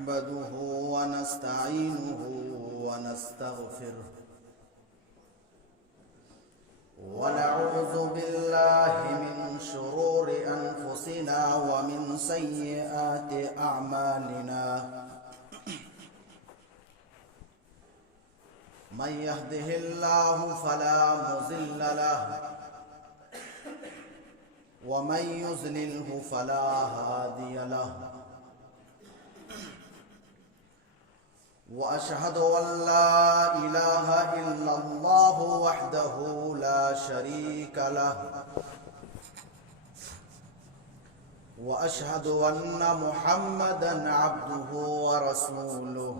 نحمده ونستعينه ونستغفره ونعوذ بالله من شرور أنفسنا ومن سيئات أعمالنا من يهده الله فلا مضل له ومن يضلله فلا هادي له وأشهد أن لا إله إلا الله وحده لا شريك له وأشهد أن محمدا عبده ورسوله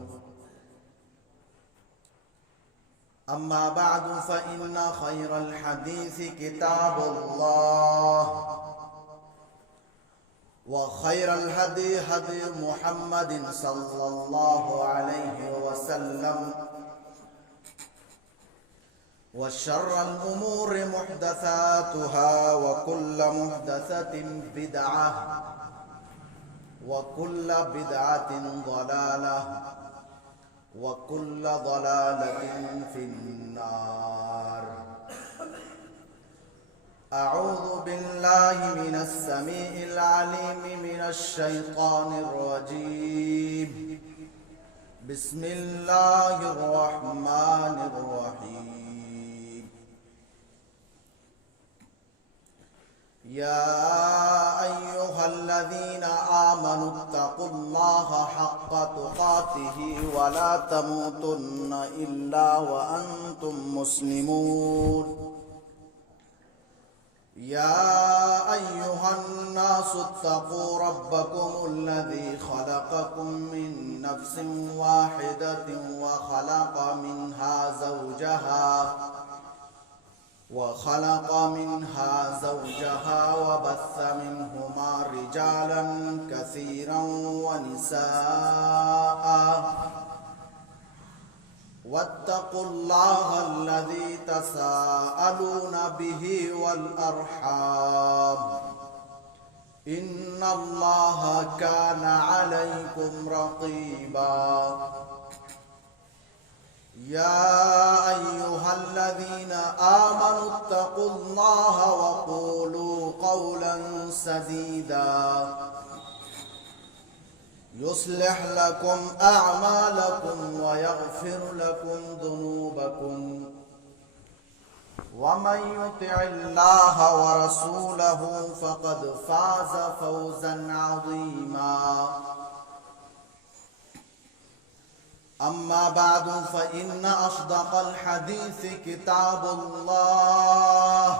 أما بعد فإن خير الحديث كتاب الله وخير الهدي هدي محمد صلى الله عليه وسلم وشر الأمور محدثاتها وكل محدثة بدعة وكل بدعة ضلالة وكل ضلالة في النار. أعوذ بالله من السميع العليم من الشيطان الرجيم. بسم الله الرحمن الرحيم. يا أيها الذين آمنوا اتقوا الله حق تقاته ولا تموتن إلا وأنتم مسلمون. يا أيها الناس اتقوا ربكم الذي خلقكم من نفس واحدة وخلق منها زوجها وبث منهما رجالا كثيرا ونساء واتقوا الله الذي تساءلون به والأرحام إن الله كان عليكم رقيبا. يا أيها الذين آمنوا اتقوا الله وقولوا قولا سديدا يصلح لكم أعمالكم ويغفر لكم ذنوبكم ومن يطع الله ورسوله فقد فاز فوزا عظيما. أما بعد فإن أصدق الحديث كتاب الله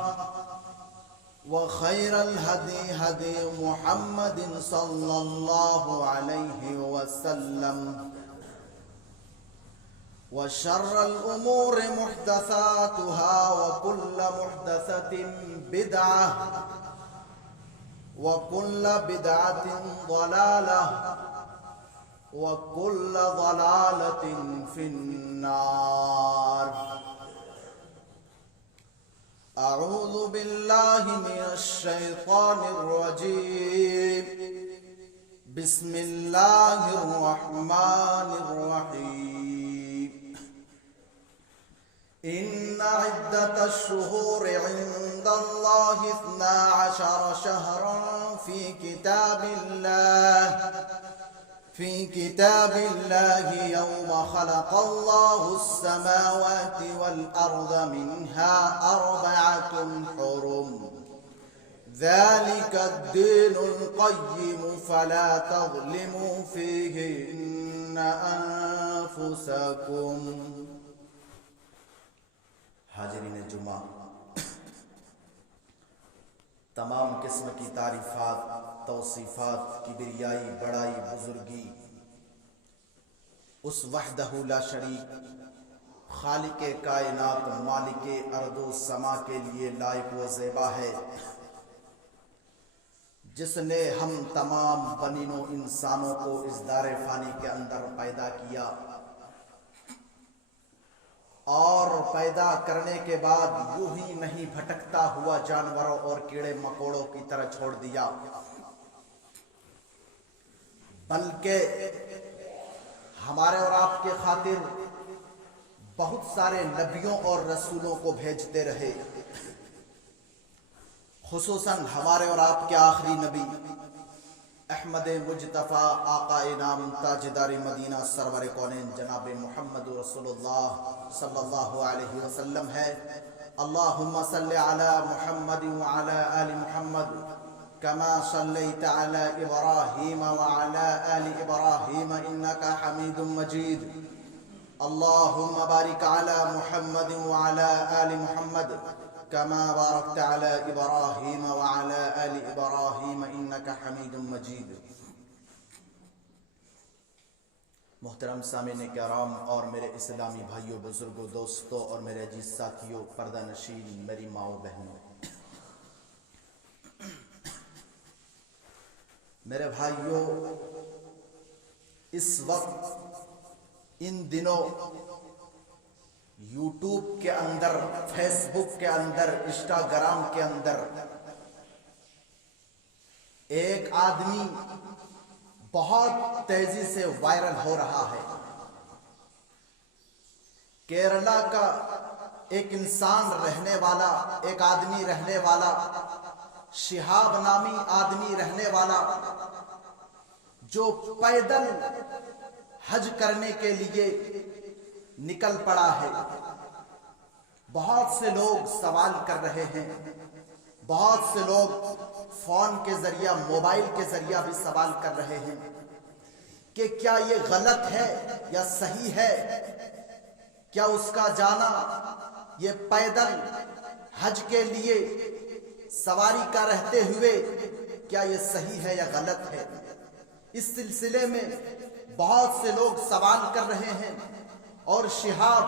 وخير الهدي هدي محمد صلى الله عليه وسلم وشر الأمور محدثاتها وكل محدثة بدعة وكل بدعة ضلالة وكل ضلالة في النار. أعوذ بالله من الشيطان الرجيم. بسم الله الرحمن الرحيم. إن عدة الشهور عند الله 12 شهرا في كتاب الله يوم خلق الله السماوات والأرض منها 4 حرم ذلك الدين القيم فلا تظلموا فيهن أنفسكم. حاضرین جمعہ، تمام قسم کی تعریفات، توصیفات، کبریائی، بڑائی، بزرگی اس وحدہ لا شریک خالق کائنات مالک ارض و سما کے لیے لائق و زیبا ہے، جس نے ہم تمام بنین و انسانوں کو اس دار فانی کے اندر پیدا کیا اور پیدا کرنے کے بعد یوں ہی نہیں بھٹکتا ہوا جانوروں اور کیڑے مکوڑوں کی طرح چھوڑ دیا، بلکہ ہمارے اور آپ کے خاطر بہت سارے نبیوں اور رسولوں کو بھیجتے رہے، خصوصاً ہمارے اور آپ کے آخری نبی احمد مجتبیٰ آقا انعام تاجدار مدینہ سرور کونین جناب محمد رسول اللہ صلی اللہ علیہ وسلم ہے۔ اللہم صلی علی محمد وعلی آل محمد کما صلیت علی ابراہیم وعلی آل ابراہیم انکا حمید مجید۔ اللہم بارک علی محمد وعلی آل محمد کما بارکت علی ابراہیم وعلی آل ابراہیم انکا حمید مجید۔ محترم سامعین کرام اور میرے اسلامی بھائیوں، بزرگوں، دوستوں اور میرے عزیز ساتھیوں، پردہ نشین میری ماں و بہنوں، میرے بھائیوں، اس وقت ان دنوں یوٹیوب کے اندر، فیس بک کے اندر، انسٹاگرام کے اندر ایک آدمی بہت تیزی سے وائرل ہو رہا ہے۔ کیرلا کا ایک انسان رہنے والا، ایک آدمی رہنے والا، شہاب نامی آدمی رہنے والا، جو پیدل حج کرنے کے لیے نکل پڑا ہے۔ بہت سے لوگ سوال کر رہے ہیں، بہت سے لوگ فون کے ذریعہ، موبائل کے ذریعہ بھی سوال کر رہے ہیں کہ کیا یہ غلط ہے یا صحیح ہے؟ کیا اس کا جانا یہ پیدل حج کے لیے سواری کا رہتے ہوئے کیا یہ صحیح ہے یا غلط ہے؟ اس سلسلے میں بہت سے لوگ سوال کر رہے ہیں، اور شہاب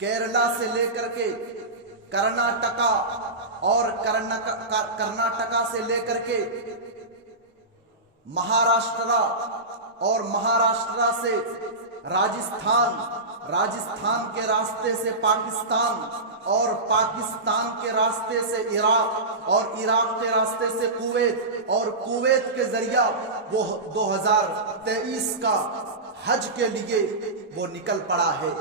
کیرلا سے لے کر کے کرناٹکا اور کرناٹکا سے لے کر کے مہاراشٹرا اور مہاراشٹرا سے راجستھان، راجستھان کے راستے سے پاکستان اور پاکستان کے راستے سے عراق اور عراق کے راستے سے کویت اور کویت کے ذریعہ وہ 2023 کا حج کے لیے وہ نکل پڑا ہے۔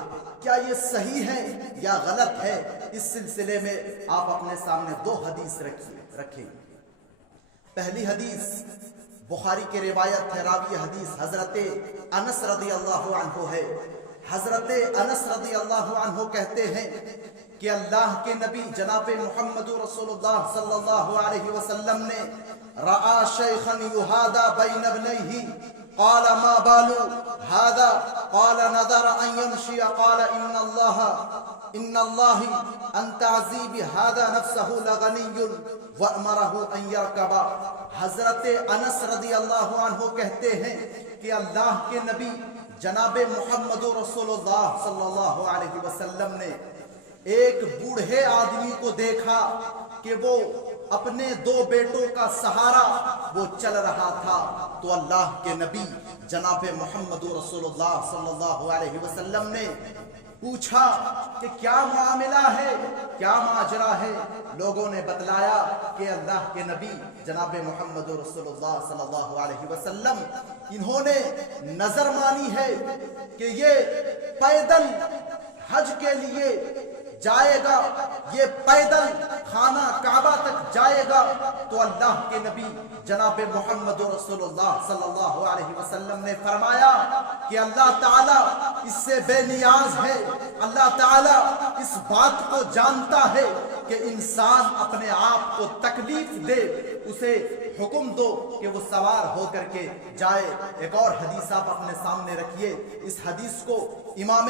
کیا یہ صحیح ہے یا غلط ہے؟ اس سلسلے میں آپ اپنے سامنے دو حدیث رکھیں۔ پہلی حدیث بخاری کی روایت ہے، راوی حدیث حضرت انس رضی اللہ عنہ ہے۔ حضرت انس رضی اللہ عنہ کہتے ہیں کہ اللہ کے نبی جناب محمد رسول اللہ صلی اللہ علیہ وسلم نے رأى شيخا يهادى بين ابنيه قال ما بال هذا؟ قال نذر ان يمشي، قال ان الله ان تعذيب هذا نفسه لغني وامره ان يركب۔ حضرت انس رضی اللہ عنہ کہتے ہیں کہ اللہ کے نبی جناب محمد رسول اللہ صلی اللہ علیہ وسلم نے ایک بوڑھے آدمی کو دیکھا کہ وہ اپنے دو بیٹوں کا سہارا وہ چل رہا تھا، تو اللہ کے نبی جناب محمد رسول اللہ صلی اللہ علیہ وسلم نے پوچھا کہ کیا معاملہ ہے، کیا ماجرا ہے؟ لوگوں نے بتلایا کہ اللہ کے نبی جناب محمد رسول اللہ صلی اللہ علیہ وسلم انہوں نے نظر مانی ہے کہ یہ پیدل حج کے لیے جائے گا، یہ پیدل خانہ کعبہ تک جائے گا، تو اللہ کے نبی جناب محمد رسول اللہ صلی اللہ علیہ وسلم نے فرمایا کہ اللہ تعالیٰ اس سے بے نیاز ہے، اللہ تعالیٰ اس بات کو جانتا ہے کہ انسان اپنے آپ کو تکلیف دے، اسے حکم دو کہ وہ سوار ہو کر کے جائے۔ ایک اور حدیث آپ اپنے سامنے رکھیے، اس حدیث کو امام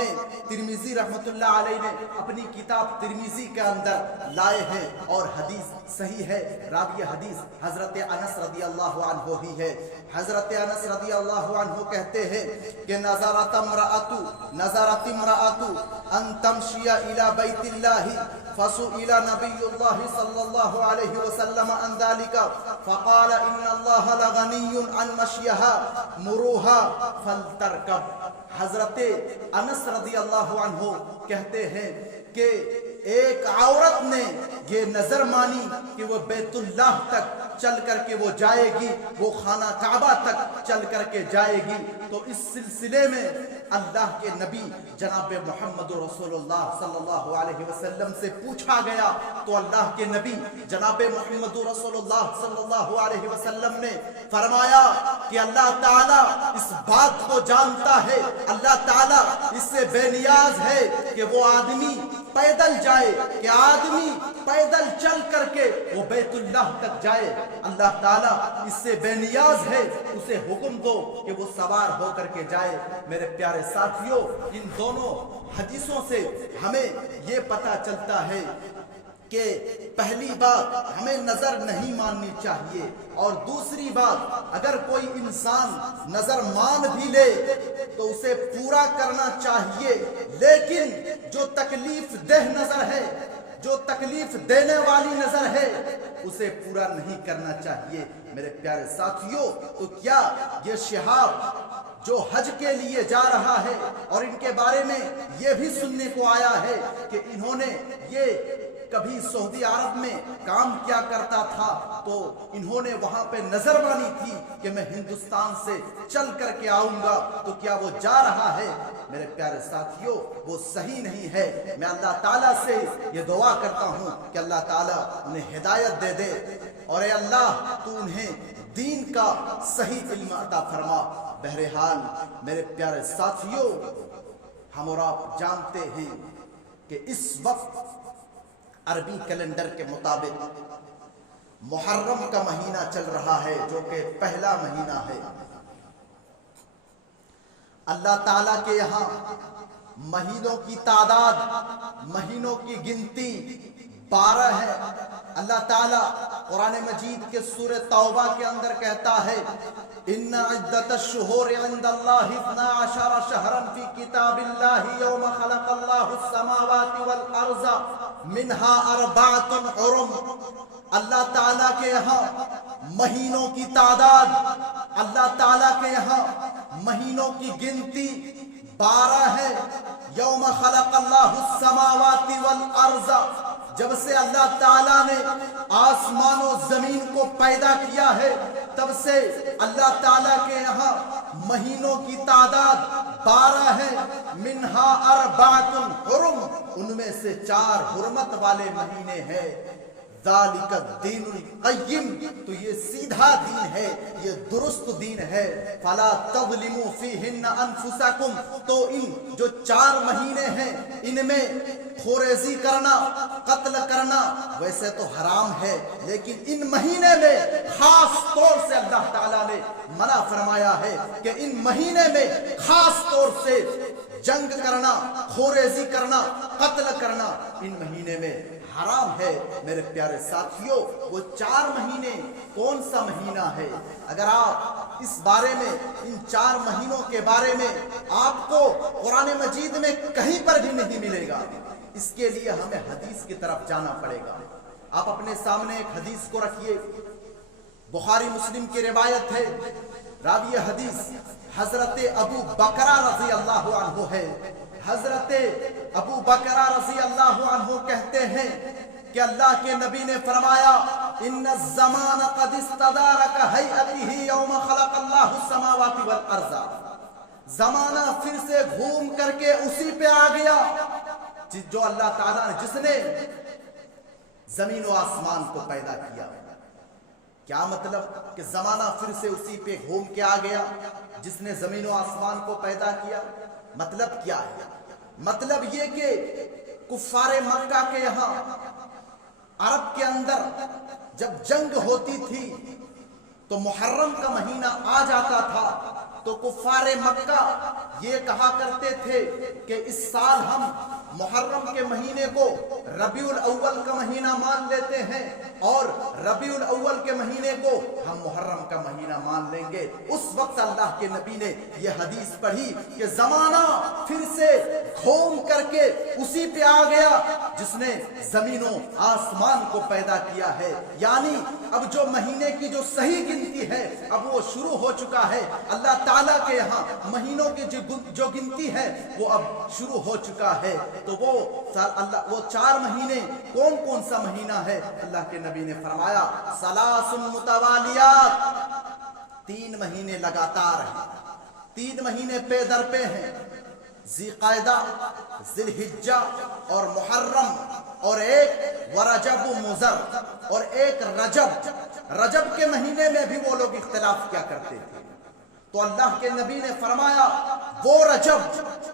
ترمذی رحمت اللہ علیہ نے اپنی کتاب ترمذی کے اندر لائے ہیں، اور حدیث صحیح ہے۔ راوی حدیث حضرت انس رضی اللہ عنہ ہی ہے۔ حضرت انس رضی اللہ عنہ کہتے ہیں کہ نظرت امرأۃ ان تمشی الی بیت اللہ فسئل نبی اللہ صلی اللہ علیہ وسلم عن ذلك فقال ان اللہ لغنی عن مشیها مروها فلترکب۔ حضرت انس رضی اللہ عنہ کہتے ہیں کہ ایک عورت نے یہ نظر مانی کہ وہ بیت اللہ تک چل کر کے وہ جائے گی، وہ خانہ کعبہ تک چل کر کے جائے گی، تو اس سلسلے میں اللہ کے نبی جناب محمد رسول اللہ صلی اللہ علیہ وسلم سے پوچھا گیا، تو اللہ کے نبی جناب محمد رسول اللہ صلی اللہ علیہ وسلم نے فرمایا کہ اللہ تعالیٰ اس بات کو جانتا ہے، اللہ تعالیٰ اس سے بے نیاز ہے کہ وہ آدمی پیدل جائے، کہ آدمی پیدل چل کر کے وہ بیت اللہ تک جائے، اللہ تعالیٰ اس سے بے نیاز ہے، اسے حکم دو کہ وہ سوار ہو کر کے جائے۔ میرے پیارے ساتھیوں، ان دونوں حدیثوں سے ہمیں یہ پتہ چلتا ہے کہ پہلی بات ہمیں نظر نہیں ماننی چاہیے، اور دوسری بات اگر کوئی انسان نظر مان بھی لے تو اسے پورا کرنا چاہیے، لیکن جو تکلیف دہ نظر ہے، جو تکلیف دینے والی نظر ہے، اسے پورا نہیں کرنا چاہیے۔ میرے پیارے ساتھیوں، تو کیا یہ شہاب جو حج کے لیے جا رہا ہے، اور ان کے بارے میں یہ بھی سننے کو آیا ہے کہ انہوں نے یہ کبھی سعودی عرب میں کام کیا کرتا تھا، تو انہوں نے وہاں پہ نظر مانی تھی کہ میں ہندوستان سے چل کر کے آؤں گا، تو کیا وہ جا رہا ہے؟ میرے پیارے ساتھیوں، وہ صحیح نہیں ہے۔ میں اللہ تعالیٰ سے یہ دعا کرتا ہوں کہ اللہ تعالیٰ انہیں ہدایت دے دے، اور اے اللہ تو انہیں دین کا صحیح علم عطا فرما۔ بہرحال میرے پیارے ساتھیوں، ہم اور آپ جانتے ہیں کہ اس وقت عربی کیلنڈر کے مطابق محرم کا مہینہ چل رہا ہے، جو کہ پہلا مہینہ ہے۔ اللہ تعالیٰ کے یہاں مہینوں کی تعداد، مہینوں کی گنتی 12 ہے۔ اللہ تعالیٰ قرآن مجید کے سورہ توبہ کے اندر کہتا ہے، ان عدت الشہور عند اللہ 12 شہرا فی کتاب اللہ یوم خلق اللہ السماوات والارض منها 4 حرم۔ اللہ تعالیٰ کے یہاں مہینوں کی تعداد، اللہ تعالیٰ کے یہاں مہینوں کی گنتی 12 ہے۔ یوم خلق اللہ السماوات والارض، جب سے اللہ تعالیٰ نے آسمان و زمین کو پیدا کیا ہے، تب سے اللہ تعالیٰ کے یہاں مہینوں کی تعداد 12 ہے۔ منہا 4 حرم، ان میں سے 4 حرمت والے مہینے ہیں۔ ذالک الدین القیم، تو یہ سیدھا دین ہے، یہ درست دین ہے۔ فلا تظلموا فیہن انفسکم، تو ان جو 4 مہینے ہیں ان میں خوریزی کرنا، قتل کرنا ویسے تو حرام ہے، لیکن ان مہینے میں خاص طور سے اللہ تعالیٰ نے منع فرمایا ہے کہ ان مہینے میں خاص طور سے جنگ کرنا، خوریزی کرنا، قتل کرنا ان مہینے میں حرام ہے۔ میرے پیارے ساتھیوں، وہ 4 مہینے کون سا مہینہ ہے؟ اگر آپ اس بارے میں، ان 4 مہینوں کے بارے میں آپ کو قرآن مجید میں کہیں پر بھی نہیں ملے گا، اس کے لیے ہمیں حدیث کی طرف جانا پڑے گا۔ آپ اپنے سامنے ایک حدیث کو رکھیے، بخاری مسلم کی روایت ہے، راوی حدیث حضرت ابو بکرہ رضی اللہ عنہ ہے۔ حضرت ابو بکرہ رضی اللہ عنہ کہتے ہیں کہ اللہ کے نبی نے فرمایا، ان الزمان قد استدار کہیئتہ یوم خلق اللہ السماوات والارض، زمانہ پھر سے گھوم کر کے اسی پہ آ گیا جو اللہ تعالیٰ نے، جس نے زمین و آسمان کو پیدا کیا۔ کیا مطلب کہ زمانہ پھر سے اسی پہ گھوم کے آ گیا جس نے زمین و آسمان کو پیدا کیا؟ مطلب کیا ہے؟ مطلب یہ کہ کفار مکہ کے یہاں عرب کے اندر جب جنگ ہوتی تھی تو محرم کا مہینہ آ جاتا تھا تو کفار مکہ یہ کہا کرتے تھے کہ اس سال ہم محرم کے مہینے کو ربیع الاول کا مہینہ مان لیتے ہیں، اور ربیع الاول کے مہینے کو ہم محرم کا مہینہ مان لیں گے۔ اس وقت اللہ کے نبی نے یہ حدیث پڑھی کہ زمانہ پھر سے گھوم کر کے اسی پہ آ گیا جس نے زمین و آسمان کو پیدا کیا ہے. یعنی اب جو مہینے کی جو صحیح گنتی ہے اب وہ شروع ہو چکا ہے. اللہ تعالیٰ کے یہاں مہینوں کی جو گنتی ہے وہ اب شروع ہو چکا ہے. تو وہ 4 مہینے کون کون سا مہینہ ہے؟ اللہ کے نبی نے فرمایا ثلاث متوالیات، 3 مہینے لگاتار ہیں، 3 مہینے پے در پہ ہیں، ذی قعدہ، ذی الحجہ اور محرم، اور ایک ورجب و مضر، اور ایک رجب. رجب کے مہینے میں بھی وہ لوگ اختلاف کیا کرتے تھے. تو اللہ کے نبی نے فرمایا وہ رجب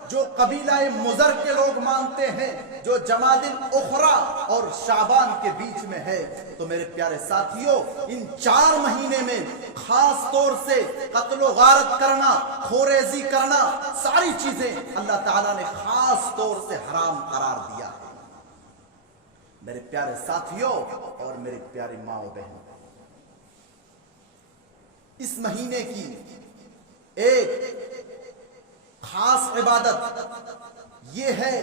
جو قبیلہ مضر کے لوگ مانتے ہیں جو جمادی الاخری اور شعبان کے بیچ میں ہے. تو میرے پیارے ساتھیوں ان 4 مہینے میں خاص طور سے قتل و غارت کرنا، خوریزی کرنا، ساری چیزیں اللہ تعالیٰ نے خاص طور سے حرام قرار دیا ہے. میرے پیارے ساتھیوں اور میری پیاری ماں و بہن، اس مہینے کی ایک خاص عبادت یہ ہے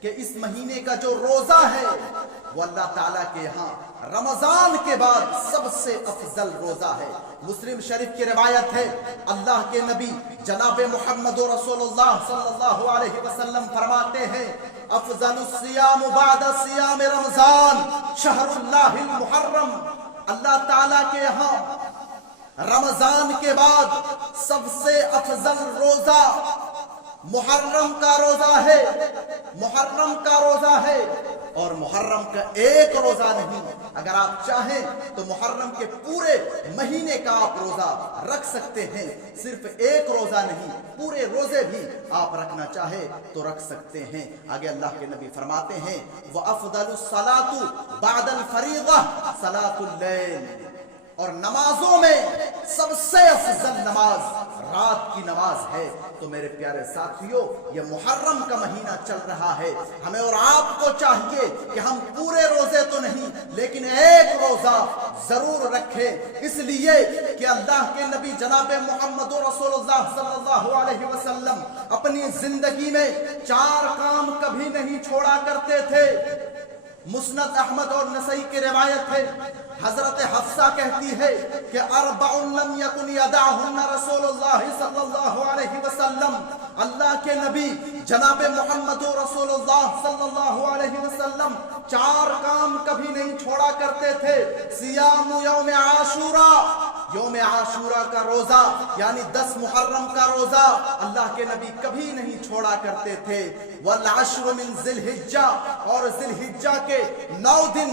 کہ اس مہینے کا جو روزہ ہے وہ اللہ تعالیٰ کے یہاں رمضان کے بعد سب سے افضل روزہ ہے. مسلم شریف کی روایت ہے اللہ کے نبی جناب محمد رسول اللہ صلی اللہ علیہ وسلم فرماتے ہیں افضل الصیام بعد صیام رمضان شہر اللہ المحرم. اللہ تعالیٰ کے یہاں رمضان کے بعد سب سے افضل روزہ محرم کا روزہ ہے. محرم کا روزہ ہے اور محرم کا ایک روزہ نہیں. اگر آپ چاہیں تو محرم کے پورے مہینے کا آپ روزہ رکھ سکتے ہیں. صرف ایک روزہ نہیں، پورے روزے بھی آپ رکھنا چاہے تو رکھ سکتے ہیں. آگے اللہ کے نبی فرماتے ہیں وَأَفْضَلُ الصَّلَاةُ بَعْدَ الْفَرِيضَةِ صَلَاةُ اللَّيْلِ، اور نمازوں میں سب سے افضل نماز رات کی نماز ہے. تو میرے پیارے ساتھیوں یہ محرم کا مہینہ چل رہا ہے. ہمیں اور آپ کو چاہیے کہ ہم پورے روزے تو نہیں لیکن ایک روزہ ضرور رکھیں، اس لیے کہ اللہ کے نبی جناب محمد رسول اللہ صلی اللہ علیہ وسلم اپنی زندگی میں 4 کام کبھی نہیں چھوڑا کرتے تھے. مسند احمد اور نسائی کی روایت ہے حضرت حفصہ کہتی ہے کہ 4 لم یکن یدعہن رسول اللہ صلی اللہ علیہ وسلم. اللہ کے نبی جناب محمد رسول اللہ صلی اللہ علیہ وسلم 4 کام کبھی نہیں چھوڑا کرتے تھے. صیام یوم عاشوراء، یوم عاشوراء کا روزہ یعنی 10 محرم کا روزہ اللہ کے نبی کبھی نہیں چھوڑا کرتے تھے. والعشر من ذی الحجہ، اور ذی الحجہ کے 9 دن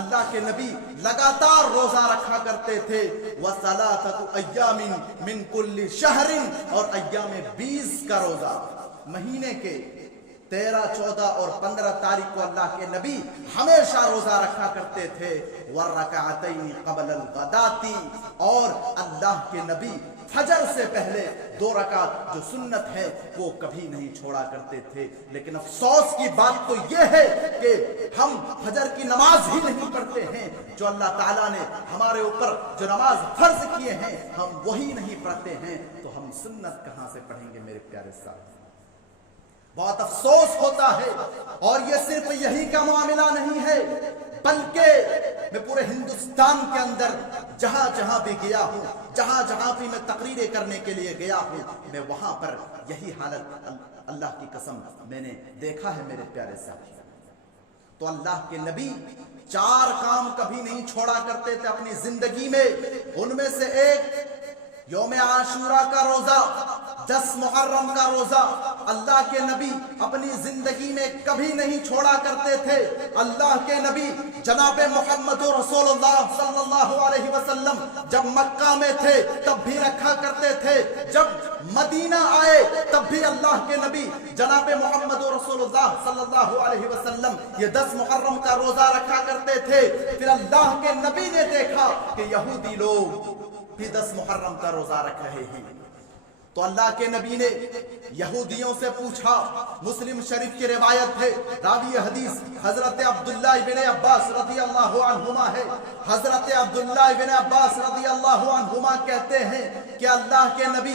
اللہ کے نبی لگاتار روزہ رکھا کرتے تھے. وَثَلَاثَةُ أَيَّامٍ مِّن كُلِّ شَهْرٍ، اور ایام 20 کا روزہ مہینے کے 13، 14 اور 15 تاریخ کو اللہ کے نبی ہمیشہ روزہ رکھا کرتے تھے. وَالرَّكَعَتَيْنِ قَبْلَ الْغَدَاةِ، اور اللہ کے نبی فجر سے پہلے 2 رکعت جو سنت ہے وہ کبھی نہیں چھوڑا کرتے تھے. لیکن افسوس کی بات تو یہ ہے کہ ہم فجر کی نماز ہی نہیں پڑھتے ہیں. جو اللہ تعالیٰ نے ہمارے اوپر جو نماز فرض کیے ہیں ہم وہی نہیں پڑھتے ہیں، تو ہم سنت کہاں سے پڑھیں گے میرے پیارے ساتھ؟ بہت افسوس ہوتا ہے. اور یہ صرف یہی کا معاملہ نہیں ہے بلکہ میں پورے ہندوستان کے اندر جہاں جہاں بھی گیا ہوں، جہاں جہاں بھی میں تقریریں کرنے کے لیے گیا ہوں، میں وہاں پر یہی حالت اللہ کی قسم میں نے دیکھا ہے میرے پیارے ساتھی. تو اللہ کے نبی 4 کام کبھی نہیں چھوڑا کرتے تھے اپنی زندگی میں. ان میں سے ایک یوم عاشوراء کا روزہ، 10 محرم کا روزہ اللہ کے نبی اپنی زندگی میں کبھی نہیں چھوڑا کرتے تھے. اللہ کے نبی جناب محمد رسول اللہ صلی اللہ علیہ وسلم جب مکہ میں تھے تب بھی رکھا کرتے تھے، جب مدینہ آئے تب بھی اللہ کے نبی جناب محمد رسول اللہ صلی اللہ علیہ وسلم یہ 10 محرم کا روزہ رکھا کرتے تھے. پھر اللہ کے نبی نے دیکھا کہ یہودی لوگ بھی 10 محرم کا روزہ رکھ رہے ہیں. تو اللہ کے نبی نے یہودیوں سے پوچھا. مسلم شریف کی روایت ہے، راوی حدیث حضرت عبداللہ بن عباس رضی اللہ عنہما ہے. حضرت عبداللہ بن عباس رضی اللہ عنہما کہتے ہیں کہ اللہ کے نبی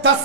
10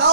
9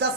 10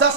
10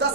10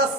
10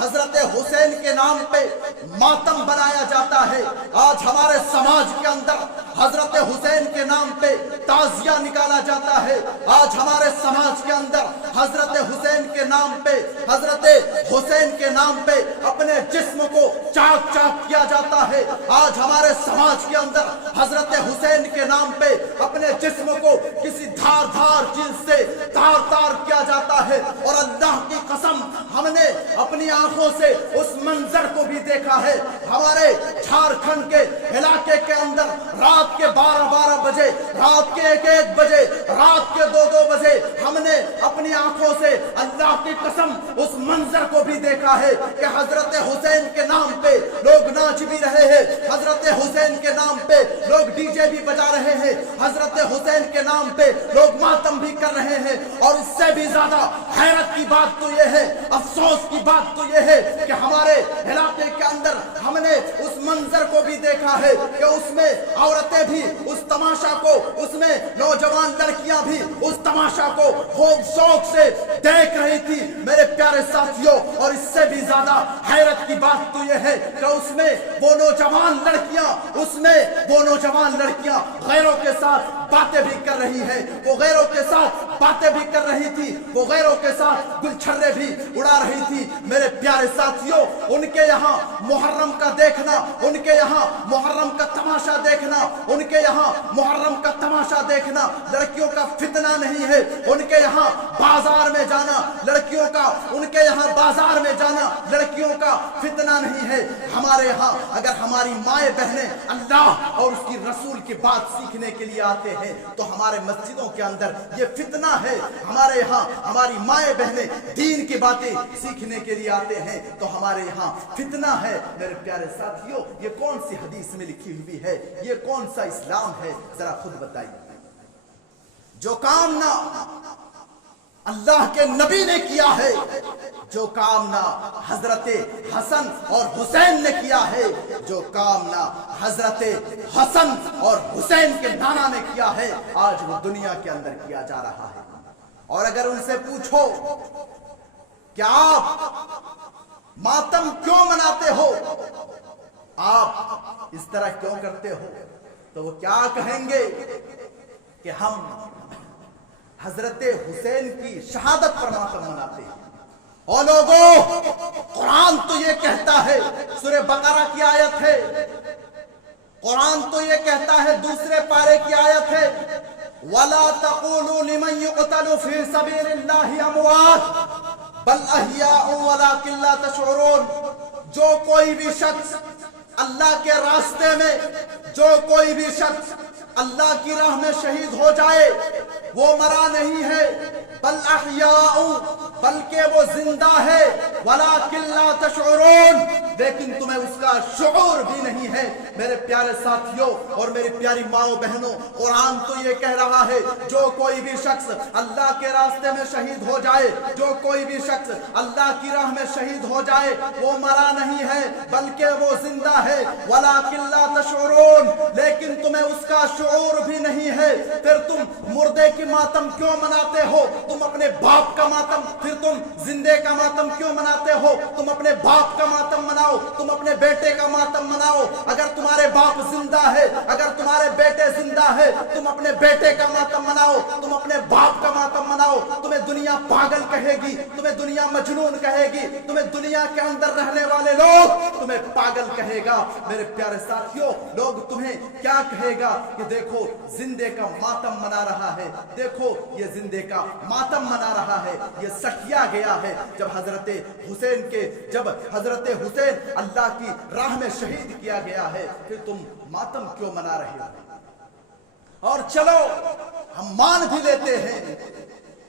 حضرت حسین کے نام پہ ماتم بنایا جاتا ہے، آج ہمارے سماج کے اندر حضرت حسین کے نام پہ تعزیہ نکالا جاتا ہے، آج ہمارے سماج کے اندر حضرت حسین کے نام پہ، حضرت حسین کے نام پہ اپنے جسم کو چاک چاک کیا جاتا ہے، آج ہمارے سماج کے اندر حضرت حسین کے نام پہ اپنے جسم کو کسی دھار دھار چیز سے تار تار کیا جاتا ہے، اور اللہ کی قسم ہم نے اپنی آنکھوں سے اس منظر کو بھی دیکھا ہے۔ ہمارے جھارکھنڈ کے علاقے کے اندر رات کے 12 بجے، رات کے 1 بجے، رات کے 2 بجے ہم نے اپنی آنکھوں سے اللہ کی قسم اس منظر کو بھی دیکھا ہے کہ حضرت حسین کے نام پہ لوگ ناچ بھی رہے ہیں، حضرت حسین کے نام پہ لوگ ڈی جے بھی بجا رہے ہیں، حضرت حسین کے نام پہ لوگ ماتم بھی کر رہے ہیں۔ اور اس سے بھی زیادہ حیرت کی بات تو یہ ہے، افسوس کی بات تو یہ ہے کہ ہمارے علاقے کے اندر ہم نے اس منظر کو بھی دیکھا ہے کہ اس میں عورتیں بھی اس تماشا کو، اس میں نوجوان لڑکیاں بھی اس تماشا کو خوب شوق سے دیکھ رہی تھی میرے پیارے ساتھیوں۔ اور اس سے بھی زیادہ حیرت کی بات تو یہ ہے کہ اس میں وہ نوجوان لڑکیاں غیروں کے ساتھ باتیں بھی کر رہی ہیں، وہ غیروں کے ساتھ باتیں بھی کر رہی تھی، وہ غیروں کے ساتھ گلچھرے بھی اڑا رہی تھی۔ میرے پیارے ساتھیوں، ان کے یہاں محرم کا دیکھنا، ان کے یہاں محرم کا تماشا دیکھنا، ان کے یہاں محرم کا تماشا دیکھنا لڑکیوں کا فتنہ نہیں ہے۔ ان کے یہاں بازار میں جانا لڑکیوں کا، ان کے یہاں بازار میں جانا لڑکیوں کا فتنہ نہیں ہے۔ ہمارے یہاں اگر ہماری مائیں بہنیں اللہ اور اس کی رسول کی بات سیکھنے کے لیے آتے ہیں تو ہمارے مسجدوں کے اندر یہ فتنہ ہے۔ ہمارے یہاں ہماری مائیں بہنیں دین کی باتیں سیکھنے کے لیے آتے ہیں تو ہمارے یہاں فتنہ ہے۔ میرے پیارے ساتھیوں، یہ کون سی حدیث میں لکھی ہوئی ہے؟ یہ کون سا اسلام ہے؟ ذرا خود بتائیے۔ جو کام نہ اللہ کے نبی نے کیا ہے، جو کام نہ حضرت حسن اور حسین نے کیا ہے، جو کام نہ حضرت حسن اور حسین کے نانا نے کیا ہے، آج وہ دنیا کے اندر کیا جا رہا ہے۔ اور اگر ان سے پوچھو کہ آپ ماتم کیوں مناتے ہو، آپ اس طرح کیوں کرتے ہو، تو وہ کیا کہیں گے کہ ہم حضرت حسین کی شہادت پر ماتم مناتے ہیں۔ اور لوگوں، قرآن تو یہ کہتا ہے، سورہ بقرہ کی آیت ہے، قرآن تو یہ کہتا ہے، دوسرے پارے کی آیت ہے، وَلَا تَقُولُوا لِمَنْ يُقْتَلُ فِي سَبِيلِ اللَّهِ أَمْوَاتٌ بَلْ أَحْيَاءٌ وَلَكِنْ لَا تَشْعُرُونَ۔ جو کوئی بھی شخص اللہ کے راستے میں، جو کوئی بھی شخص اللہ کی راہ میں شہید ہو جائے وہ مرا نہیں ہے، بل احیاء، بلکہ وہ زندہ ہے، ولیکن لا تشعرون، لیکن تمہیں اس کا شعور بھی نہیں ہے۔ میرے پیارے ساتھیوں اور میری پیاری ماؤں بہنوں، قرآن تو یہ کہہ رہا ہے جو کوئی بھی شخص اللہ کے راستے میں شہید ہو جائے، جو کوئی بھی شخص اللہ کی راہ میں شہید ہو جائے وہ مرا نہیں ہے بلکہ وہ زندہ ہے، ولیکن لا تشعرون، لیکن تمہیں اس کا شعور بھی نہیں ہے۔ پھر تم مردے کی ماتم کیوں مناتے ہو؟ تم اپنے باپ کا ماتم، پھر تم زندے کا ماتم کیوں مناتے ہو؟ تم اپنے باپ کا ماتم مناؤ، تم اپنے بیٹے کا ماتم مناؤ۔ اگر تمہارے باپ زندہ ہے، اگر تمہارے بیٹے زندہ ہے، تم اپنے بیٹے کا ماتم مناؤ، تم اپنے باپ کا ماتم مناؤ۔ تمہیں دنیا پاگل کہے گی، تمہیں دنیا مجنون کہے گی، تمہیں دنیا کے اندر رہنے والے لوگ تمہیں پاگل کہے گا۔ میرے پیارے ساتھیوں، لوگ تمہیں کیا کہے گا کہ دیکھو زندے کا ماتم منا رہا ہے، دیکھو یہ زندے کا ماتم منا رہا ہے، یہ سٹیا گیا ہے۔ جب حضرت حسین اللہ کی راہ میں شہید کیا گیا ہے، پھر تم ماتم کیوں منا رہے ہو؟ اور چلو ہم مان بھی لیتے ہیں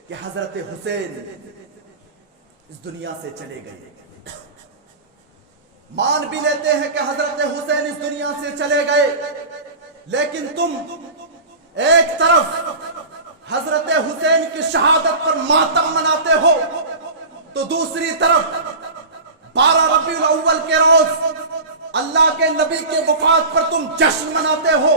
کہ حضرت حسین اس دنیا سے چلے گئے، مان بھی لیتے ہیں کہ حضرت حسین اس دنیا سے چلے گئے، لیکن تم ایک طرف حضرت حسین کی شہادت پر ماتم مناتے ہو تو دوسری طرف 12 ربیع الاول کے روز اللہ کے نبی کے وفات پر تم جشن مناتے ہو۔